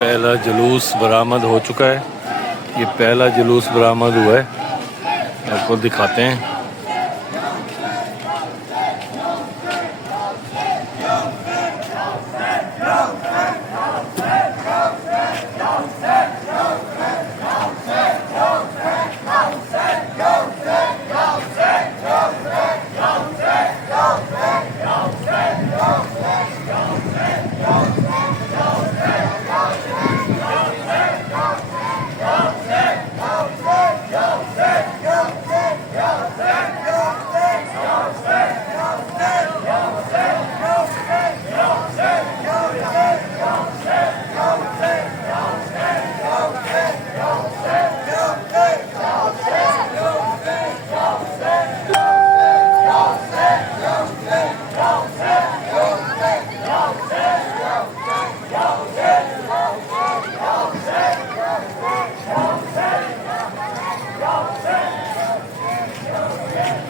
पहला जुलूस बरामद हो चुका है। ये पहला जुलूस बरामद हुआ है, आपको दिखाते हैं।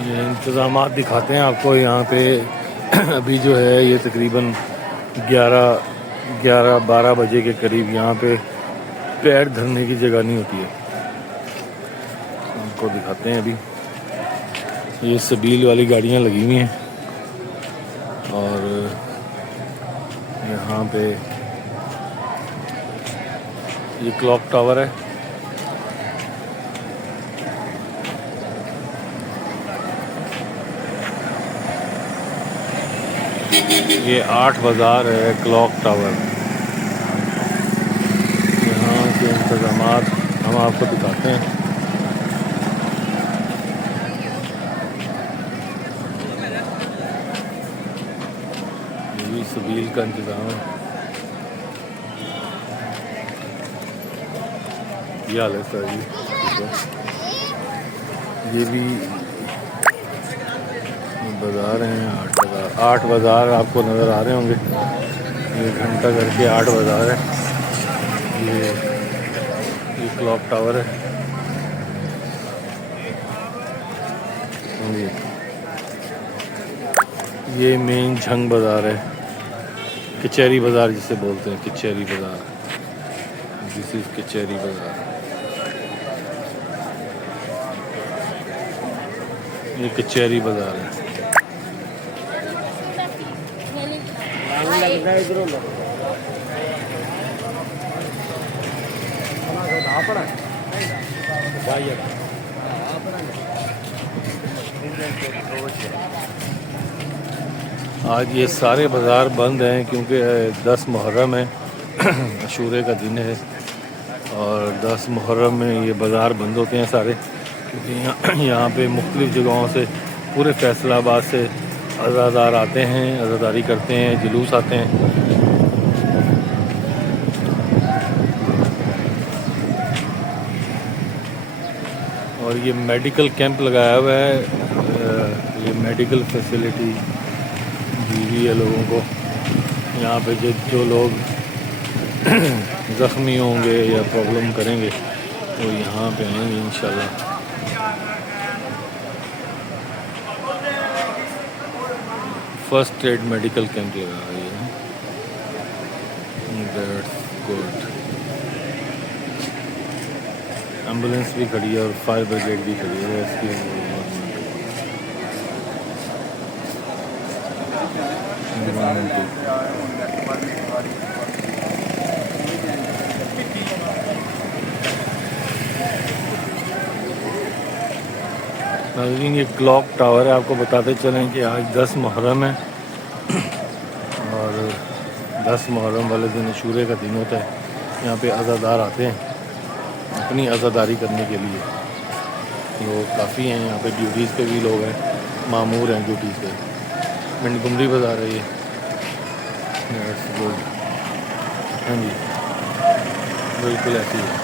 ये इंतज़ामात दिखाते हैं आपको यहाँ पे। अभी जो है ये तकरीबन 11-12 बजे के करीब यहाँ पे पैर धरने की जगह नहीं होती है। आपको दिखाते हैं अभी ये सबील वाली गाड़ियाँ लगी हुई हैं और यहाँ पे ये क्लॉक टावर है। ये 8 बाज़ार है क्लॉक टावर। यहाँ के इंतज़ामात हम आपको दिखाते हैं। ये भी सबील का इंतज़ाम है। ये हाल है सर जी। ये भी बाज़ार हैं। 8 बाज़ार आपको नज़र आ रहे होंगे। ये घंटा करके 8 बाज़ार है। ये क्लॉक टावर है जी। ये मेन झंग बाज़ार है, कचहरी बाज़ार जिसे बोलते हैं, कचहरी बाज़ार। दिस इज़ कचहरी बाज़ार। ये कचहरी बाज़ार है। आज ये सारे बाज़ार बंद हैं क्योंकि 10 मुहर्रम है, अशूरे का दिन है और 10 मुहर्रम में ये बाज़ार बंद होते हैं सारे, क्योंकि यहाँ पे मुख्तलिफ़ जगहों से पूरे फैसलाबाद से अज़ादार आते हैं, अज़ादारी करते हैं, जुलूस आते हैं। और ये मेडिकल कैंप लगाया हुआ है। ये मेडिकल फैसिलिटी दी हुई है लोगों को। यहाँ पे जो लोग ज़ख्मी होंगे या प्रॉब्लम करेंगे वो यहाँ पे आएंगे इंशाल्लाह। फर्स्ट एड मेडिकल कैंप लगा रही है। That's good. एम्बुलेंस भी खड़ी है और फायर ब्रिगेड भी खड़ी है। इसकी नाज़रीन ये क्लॉक टावर है। आपको बताते चलें कि आज 10 मुहर्रम है और 10 मुहर्रम वाले दिन अशूरे का दिन होता है। यहाँ पे अज़ादार आते हैं अपनी अज़ादारी करने के लिए। लोग काफ़ी हैं यहाँ पे, ड्यूटीज़ पे भी लोग हैं, मामूर हैं ड्यूटीज़ पे। मंडगुमरी बाज़ार है ये। गुड। हाँ जी, बिल्कुल ऐसी है।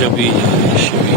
शबी शबी।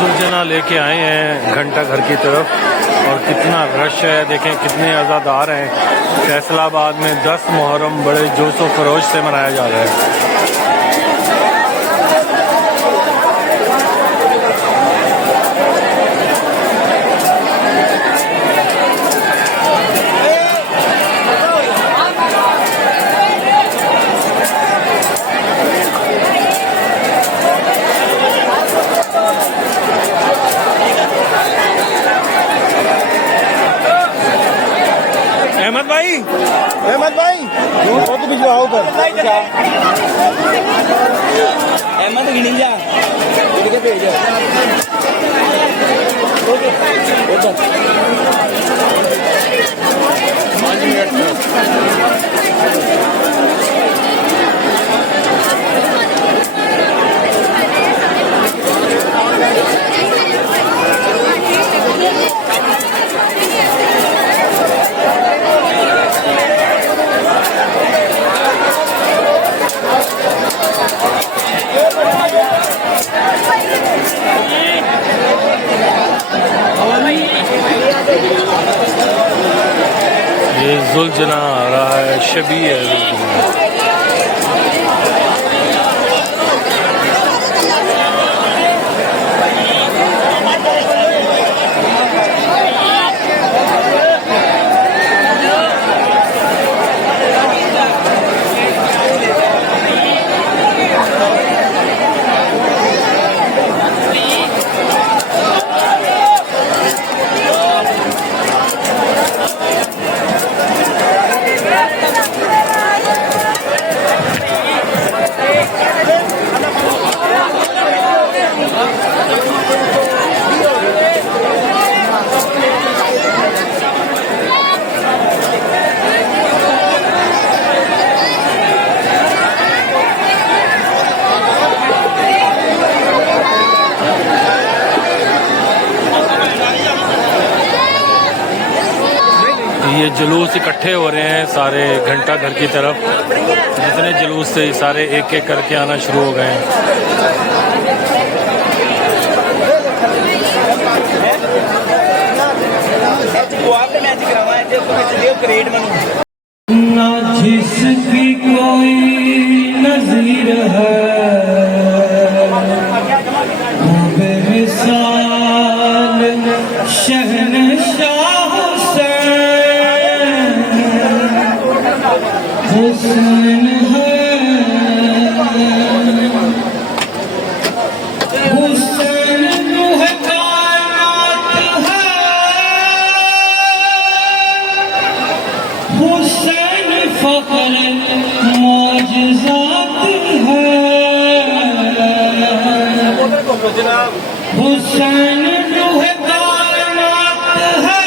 सुलझना लेके आए हैं घंटा घर की तरफ और कितना रश है, देखें कितने अज़ादार हैं। फैसलाबाद में 10 मुहर्रम बड़े जोश व खरोश से मनाया जा रहा है। अहमद भाई बहुत पिछले आओ पर अहमद गिनी जा के भेज ये जुलझना आ रहा है, शबी है जुलझना। जुलूस इकट्ठे हो रहे हैं सारे घंटा घर की तरफ। जितने जुलूस थे सारे एक एक करके आना शुरू हो गए हैं। वो आपने मैच करवाया थे उसको मैच दियो क्रेड मनु ना जिसकी कोई नजीर है बेमिसाल शहनशाह हुसैन हुसैन है हुसैन जो है कायनात है हुसैन फख्र मौजज़ात है हुसैन जो है कायनात है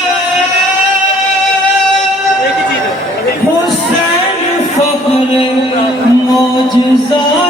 हुसैन फख्र मौजज़ात